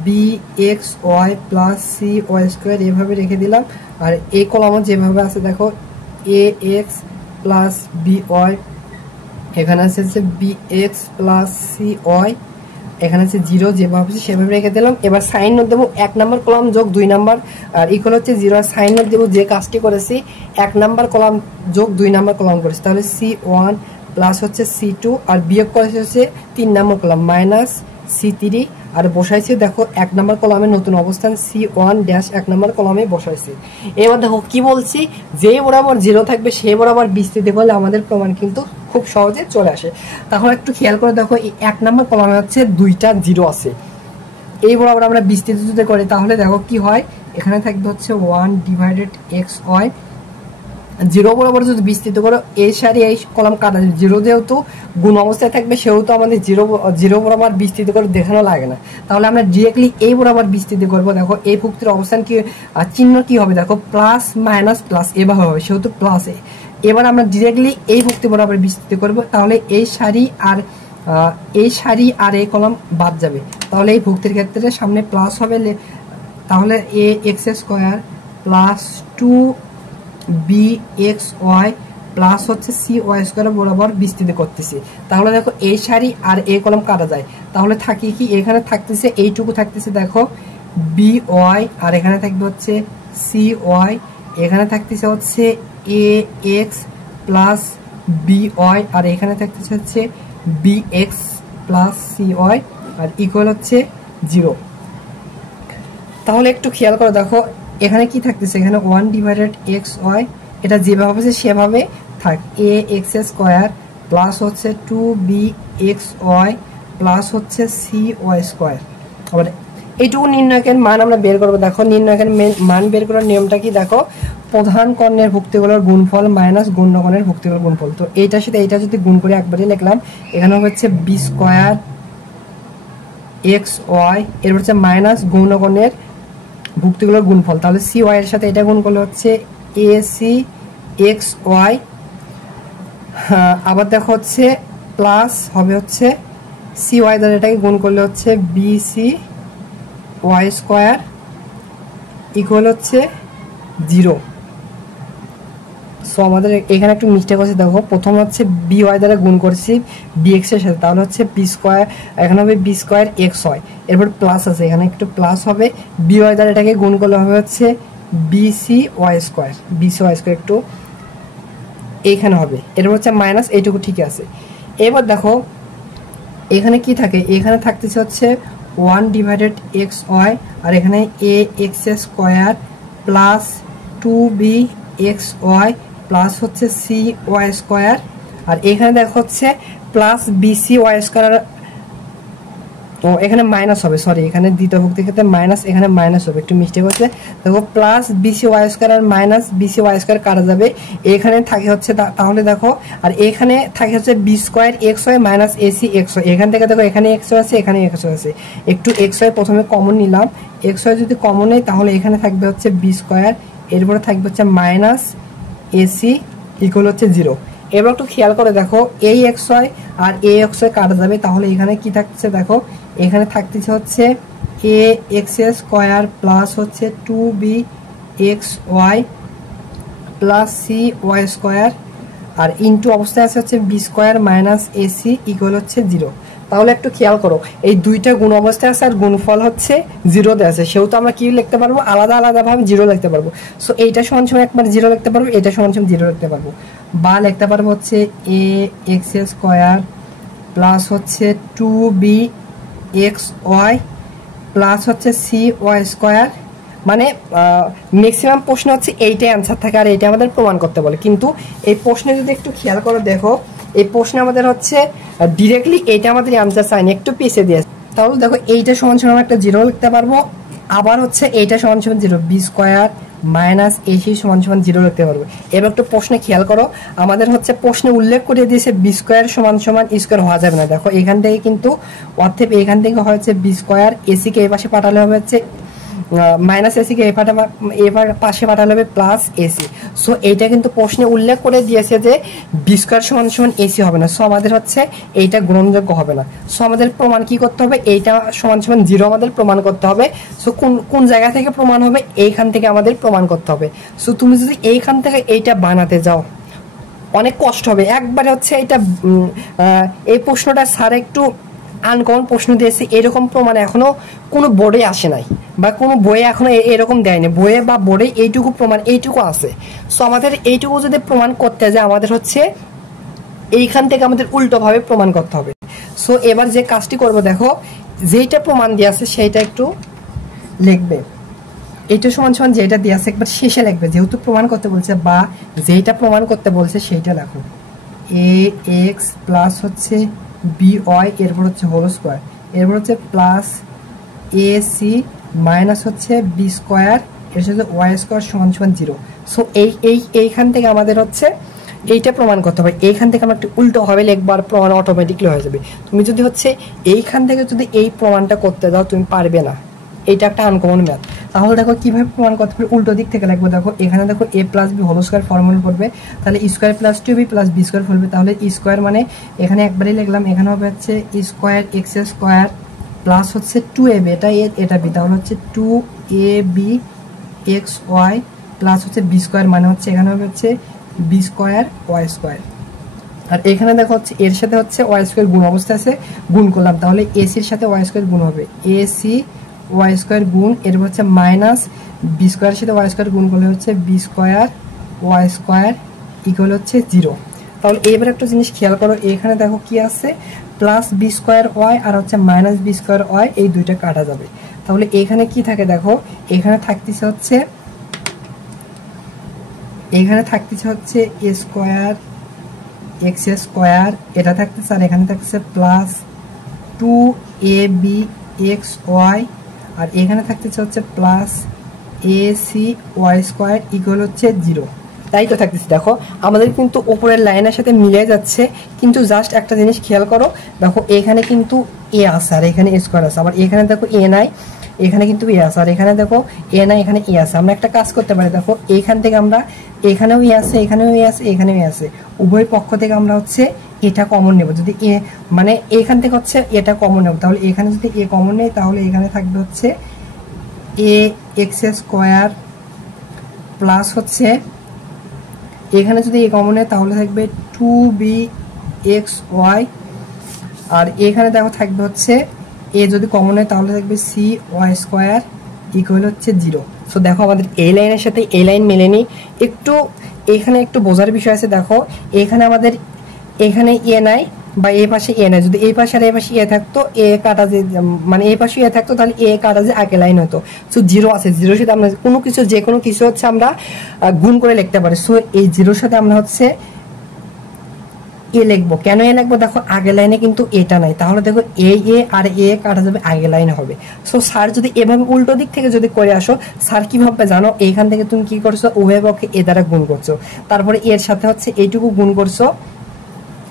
bxy প্লাস cy স্কয়ার এভাবে রেখে দিলাম। আর এই কলামে যেভাবে আছে দেখো ax প্লাস by, এখানে আছে হচ্ছে bx প্লাস cy, এখানে আছে 0 যেভাবে সেভাবে রেখে দিলাম। এবার সাইন নোট দেবো 1 নাম্বার কলাম যোগ 2 নাম্বার আর ইকুয়াল হচ্ছে 0 আর সাইন নোট দেবো যে কাজটি করেছি 1 নাম্বার কলাম যোগ 2 নাম্বার কলাম করেছি, তাহলে c1 প্লাস হচ্ছে c2 আর বিয়োগ করেছে হচ্ছে 3 নাম্বার কলাম মাইনাস c3 আর বসাইছি দেখো 1 নাম্বার কলামের নতুন অবস্থান c1 ড্যাশ 1 নাম্বার কলামে বসাইছি। এবার দেখো কি বলছি, যে বরাবর 0 থাকবে সেই বরাবর বিস্তৃতি করলে আমাদের প্রমাণ কিন্তু খুব সহজে চলে আসে। তাহলে একটু খেয়াল করে দেখো এই 1 নাম্বার কলামে হচ্ছে 2টা 0 আছে, এই বরাবর আমরা বিস্তৃতি যদি করি তাহলে দেখো কি হয়, এখানে থাকবে হচ্ছে 1 ডিভাইডেড xy, 0 বরাবর যদি বিস্তৃত করো এই সারি এই কলাম কাটা, 0 যেহেতু গুণ অবস্থায় থাকবে সেহেতু আমাদের 0 বরাবর বিস্তৃত করে দেখানো লাগে না। তাহলে আমরা ডিরেক্টলি এই বরাবর বিস্তৃত করব। দেখো এই ভুক্তির অবস্থান কি চিহ্ন কি হবে, দেখো প্লাস মাইনাস প্লাস এভাবে হবে, সেহেতু প্লাস। এবার আমরা ডিরেক্টলি এই ভুক্তি বরাবর বিস্তৃত করব, তাহলে এই সারি আর এই কলাম বাদ যাবে, তাহলে এই ভুক্তির ক্ষেত্রে সামনে প্লাস হবে, তাহলে ax square plus 2bxy plus হচ্ছে cy স্কয়ার বরাবর বিস্তৃত করতেছি। তাহলে দেখো এই সারি আর এই কলাম কাটা যায়, তাহলে থাকি কি এখানে থাকতেছে এইটুকু থাকতেছে দেখো by আর এখানে থাকবে হচ্ছে cy, এখানে থাকতেছে হচ্ছে ax প্লাস by আর এখানে থাকতেছে হচ্ছে bx প্লাস cy আর ইকুয়াল হচ্ছে 0। তাহলে একটু খেয়াল করে দেখো এখানে কি থাকতেছে, এখানে 1 ডিভাইডেড xy, এটা যেভাবে আছে সেভাবে থাক, ax স্কয়ার প্লাস হচ্ছে 2bxy প্লাস হচ্ছে cy স্কয়ার। আবার এইটুকু নির্ণয়কের মান আমরা বের করবো। দেখো নির্ণয়কের মান বের করার নিয়মটা কি, দেখো প্রধান কর্ণের ভুক্তিগুলোর গুণফল মাইনাস গৌণ কর্ণের ভুক্তিগুলোর গুণফল। তো এইটার সাথে এইটা যদি গুণ করে একবারই লিখলাম, এখানে হচ্ছে b স্কয়ার এক্স ওয়াই, এরপর হচ্ছে মাইনাস গুণগণের ভুক্তিগুলোর গুণফল, তাহলে সি ওয়াই এর সাথে এটা গুণ করলে হচ্ছে এ সি এক্স ওয়াই। আবার দেখো হচ্ছে প্লাস হবে হচ্ছে সি ওয়াই দ্বারা এটাকে গুণ করলে হচ্ছে B C Y square equal হচ্ছে 0। সো আমাদের এখানে একটু মিস্টেক হচ্ছে, দেখো প্রথম হচ্ছে বি ওয়াই দ্বারা গুণ করছি বি এক্স এর সাথে, তাহলে হচ্ছে বি স্কোয়ার, এখানে হবে বি স্কোয়ার এক্স ওয়াই, এরপর প্লাস আছে এখানে একটু প্লাস হবে, বি ওয়াই দ্বারা এটাকে গুণ করলে হবে হচ্ছে B C Y square, B C Y square একটু এইখানে হবে, এরপর হচ্ছে মাইনাস, এইটুকু ঠিক আছে। এবার দেখো এখানে কি থাকে, এখানে থাকতেছে হচ্ছে 1 ডিভাইডেড এক্স ওয়াই, আর এখানে a x square plus 2b x y plus হচ্ছে সি ওয়াই স্কোয়ার, আর এখানে দেখো হচ্ছে প্লাস বিসি ওয়াই স্কোয়ার, ও এখানে মাইনাস হবে, সরি এখানে দ্বিতীয় ভুক্তির ক্ষেত্রে মাইনাস, এখানে মাইনাস হবে, একটু মিস্টেক হচ্ছে। দেখো প্লাস বিসি ওয়াই স্কোয়ার আর মাইনাস বিসি ওয়াই স্কোয়ার কাটা যাবে, এখানে থাকে হচ্ছে তাহলে দেখো, আর এখানে থাকে হচ্ছে B square X Y minus AC X Y, এখান থেকে দেখো এখানে এক্স ওয়াই আছে, এখানে এক্স ওয়াই আছে, একটু এক্স ওয়াই প্রথমে কমন নিলাম, এক্স ওয়াই যদি কমন নেই তাহলে এখানে থাকবে হচ্ছে বি স্কোয়ার, এরপরে থাকবে হচ্ছে মাইনাস এসি ইকুয়াল হচ্ছে 0। এবার একটু খেয়াল করে দেখো এই এক্স ওয়াই আর এ এক্স ওয়াই কাটা যাবে, তাহলে এখানে কি থাকছে দেখো, এখানে থাকতেছে হচ্ছে এ এক্স স্কোয়ার প্লাস হচ্ছে 2b x y plus c Y square, আর ইনটু অবস্থায় আছে হচ্ছে B square minus ac equal হচ্ছে 0। তাহলে একটু খেয়াল করো এই দুইটা গুণ অবস্থায় আছে আর গুণফল হচ্ছে 0 তে আছে, সেহেতু আমরা কি লিখতে পারবো, আলাদা আলাদা ভাবে 0 লিখতে পারবো। সো এইটা সমান সমান একবার 0 লিখতে পারবো, এটা সমান সমান 0 লিখতে পারবো, বা লিখতে পারবো হচ্ছে এ এক্স স্কোয়ার প্লাস হচ্ছে 2b এক্স ওয়াই প্লাস হচ্ছে সি ওয়াই স্কোয়ার। মানে ম্যাক্সিমাম প্রশ্ন হচ্ছে এইটাই অ্যান্সার থাকে আর এইটা আমাদের প্রমাণ করতে বলে, কিন্তু এই প্রশ্নে যদি একটু খেয়াল করে দেখো এই প্রশ্নে আমাদের হচ্ছে ডিরেক্টলি এইটা আমাদের অ্যান্সার সাইন একটু পিছিয়ে দিয়েছে, তাহলে দেখো এইটা সমান সমান একটা 0 লিখতে পারবো, আবার হচ্ছে এইটা সমান সমান 0 বি স্কোয়ার মাইনাস এসি সমান সমান 0 লিখতে পারবো। এবার একটু প্রশ্নে খেয়াল করো, আমাদের হচ্ছে প্রশ্নে উল্লেখ করে দিয়েছে বি স্কোয়ার সমান সমান স্কোয়ার হওয়া যাবে না, দেখো এখান থেকে কিন্তু অর্থাৎ এখান থেকে হচ্ছে বি স্কোয়ার এসিকে এই পাশে পাঠালে হবে হচ্ছে মাইনাস এসিকে এবার পাশে পাঠালে হবে প্লাস এসি। সো এইটা কিন্তু প্রশ্নে উল্লেখ করে দিয়েছে যে বি স্কোয়ার সমান সমান এসি হবে না, সো আমাদের হচ্ছে এইটা গ্রহণযোগ্য হবে না। সো আমাদের প্রমাণ কি করতে হবে, এইটা সমান সমান 0 আমাদের প্রমাণ করতে হবে। সো কোন জায়গা থেকে প্রমাণ হবে, এইখান থেকে আমাদের প্রমাণ করতে হবে। সো তুমি যদি এইখান থেকে এইটা বানাতে যাও অনেক কষ্ট হবে, একবারে হচ্ছে এইটা এই প্রশ্নটা স্যার একটু আনকমন প্রশ্ন দিয়েছে, এরকম প্রমাণ এখনো কোনো বোর্ডে আসে নাই বা কোনো বইয়ে এখনো এরকম দেয়নি, বইয়ে বা বোর্ডে এইটুকু প্রমাণ এইটুকু আছে। সো আমাদের এইটুকু যদি প্রমাণ করতে যায় আমাদের হচ্ছে এইখান থেকে আমাদের উল্টোভাবে প্রমাণ করতে হবে। সো এবার যে কাজটি করবো দেখো, যেইটা প্রমাণ দিয়ে আছে সেইটা একটু লিখবে, এইটা সমান সমান যেটা দিয়ে আছে একবার শেষে লিখবে, যেহেতু প্রমাণ করতে বলছে বা যেইটা প্রমাণ করতে বলছে সেইটা লেখো, এ এক্স প্লাস হচ্ছে বি ওয়াই এরপর হচ্ছে হোল স্কোয়ার, এরপর হচ্ছে প্লাস এ সি মাইনাস হচ্ছে বি স্কোয়ার এর সাথে ওয়াই স্কোয়ার সমান সমান 0। সো এইখান থেকে আমাদের হচ্ছে এইটা প্রমাণ করতে হবে, এইখান থেকে আমরা একটু উল্টো হবে লিখবার প্রমাণ অটোমেটিকলি হয়ে যাবে। তুমি যদি হচ্ছে এইখান থেকে যদি এই প্রমাণটা করতে দাও তুমি পারবে না, এইটা একটা আনকমন ম্যাথ। তাহলে দেখো কিভাবে প্রমাণ করতে পারে, উল্টো দিক থেকে লিখবো, দেখো এখানে দেখো a plus B whole square formula পড়বে, তাহলে square plus 2b plus b square ফেলবে, তাহলে স্কোয়ার মানে এখানে একবারই লিখলাম, এখানে হবে হচ্ছে স্কোয়ার এক্স স্কোয়ার প্লাস হচ্ছে 2ab এটা বি, তাহলে হচ্ছে 2ab এক্স ওয়াই প্লাস হচ্ছে বি স্কোয়ার মানে হচ্ছে এখানে হবে হচ্ছে বি স্কোয়ার ওয়াই স্কোয়ার, আর এখানে দেখো হচ্ছে এর সাথে হচ্ছে ওয়াই স্কোয়ার গুণ অবস্থা আছে, গুণ করলাম, তাহলে এসির সাথে ওয়াই স্কোয়ার গুণ হবে এসি ওয়াই স্কোয়ার গুণ, এরপর হচ্ছে মাইনাস বি স্কোয়ারের সাথে ওয়াই স্কোয়ার গুণ করলে হচ্ছে B square Y square equal হচ্ছে 0। তাহলে এবার একটা জিনিস খেয়াল করো, এখানে দেখো কি আছে প্লাস বি স্কোয়ার ওয়াই আর হচ্ছে মাইনাস বি স্কোয়ার ওয়াই, এই দুইটা কাটা যাবে, তাহলে এখানে কি থাকে দেখো, এখানে থাকতেছে হচ্ছে এ স্কোয়ার এক্স স্কোয়ার এটা থাকতেছে, আর এখানে থাকতেছে প্লাস 2ab এক্স ওয়াই, আর এখানে থাকতেছে হচ্ছে plus A C Y square equal হচ্ছে 0। তাই তো থাকতেছে। দেখো আমাদের কিন্তু উপরের লাইনের সাথে মিলে যাচ্ছে, কিন্তু জাস্ট একটা জিনিস খেয়াল করো, দেখো এখানে কিন্তু এ আছে আর এখানে স্কোয়ার আছে, আবার এখানে দেখো এ নাই, এখানে কিন্তু এ আছে, আর এখানে দেখো এ নাই, এখানে এ আছে। আমরা একটা কাজ করতে পারি, দেখো এইখান থেকে আমরা এখানেও এ আছে, এখানেও এ আছে, এখানেও এ আছে, উভয় পক্ষ থেকে আমরা হচ্ছে এটা কমন নেব। যদি এ মানে এখান থেকে হচ্ছে এটা কমন নেব, তাহলে এখানে যদি এ কমন নেই তাহলে এখানে থাকবে হচ্ছে এ এক্স স্কোয়ার প্লাস হচ্ছে এখানে যদি এ কমন নেই তাহলে থাকবে 2bxy, আর এখানে দেখো থাকবে হচ্ছে এ যদি কমন হয় তাহলে থাকবে cy স্কোয়ার ইকুয়াল হচ্ছে 0। সো দেখো আমাদের এই লাইনের সাথে এই লাইন মেলেনি, একটু এখানে একটু বোঝার বিষয় আছে। দেখো এখানে আমাদের এখানে এ নাই বা এই পাশে এ নাই, যদি এই পাশে আর এই পাশে এ থাকতো, এ কাটা যে মানে এই পাশে এ থাকতো তাহলে এ কাটা যে আগে লাইন হতো। সো 0 আছে, 0 সাথে আমরা কোনো কিছু যে কোনো কিছু হচ্ছে আমরা গুণ করে লিখতে পারি। সো এই 0 সাথে আমরা হচ্ছে এ লিখবো। কেন এ লিখবো? দেখো আগের লাইনে কিন্তু এটা নাই, তাহলে দেখো এ আর এ কাটা যাবে, আগের লাইনে হবে। সো স্যার যদি এভাবে উল্টো দিক থেকে যদি করে আসো, স্যার কি ভাববে জানো? এইখান থেকে তুমি কি করছো, উভয় পক্ষে এ দ্বারা গুণ করছো, তারপরে এর সাথে হচ্ছে এইটুকু গুণ করছো,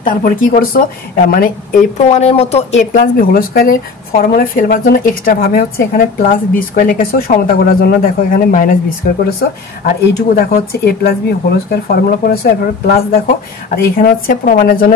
তারপরে কি করছো মানে এই প্রমাণের মতো a প্লাস বি হোল স্কোয়ারের ফর্মুলা ফেলবার জন্য এক্সট্রা ভাবে হচ্ছে এখানে প্লাস বি স্কোয়ার লিখেছো, সমতা করার জন্য দেখো এখানে মাইনাস বি স্কোয়ার করেছো, আর এইটুকু দেখো হচ্ছে a plus B whole square formula করেছো, এরপরে প্লাস দেখো, আর এখানে হচ্ছে প্রমাণের জন্য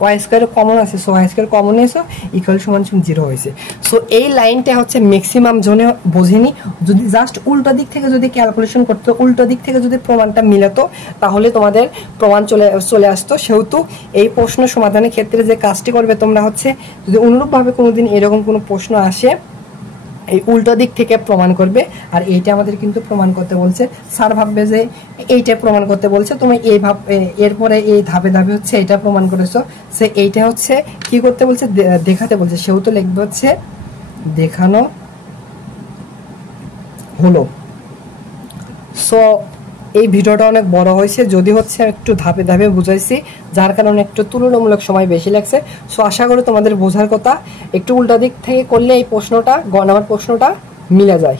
ওয়াই স্কোয়ার কমন আছে, সো ওয়াই স্কোয়ার কমন নিয়েছো, ইকুয়াল সমান 0 হয়েছে। সো এই লাইনটা হচ্ছে ম্যাক্সিমাম জনে বোঝেনি, যদি জাস্ট উল্টো দিক থেকে যদি ক্যালকুলেশন করতো, উল্টো দিক থেকে যদি প্রমাণটা মিলাতো তাহলে তোমাদের প্রমাণ চলে আসতো। সেহেতু এই প্রশ্ন সমাধানের ক্ষেত্রে যে কাজটি করবে তোমরা হচ্ছে, যদি অনুরূপভাবে কোনোদিন এরকম কোনো প্রশ্ন আসে, এই উল্টো দিক থেকে প্রমাণ করবে। আর এইটা আমাদের কিন্তু প্রমাণ করতে বলছে, স্যার ভাববে যে এইটা প্রমাণ করতে বলছে, তুমি এই এরপরে এই ধাপে ধাপে হচ্ছে এটা প্রমাণ করেছো, সে এইটা হচ্ছে কি করতে বলছে, দেখাতে বলছে। সেহেতু লিখবে হচ্ছে দেখানো হলো। সো এই ভিডিওটা অনেক বড় হয়েছে, যদি হচ্ছে একটু ধাপে ধাপে বুঝাইছি, যার কারণে একটু তুলনামূলক সময় বেশি লাগছে। সো আশা করি তোমাদের বোঝার কথা, একটু উল্টা দিক থেকে করলে এই প্রশ্নটা, গ নাম্বার প্রশ্নটা মিলে যায়।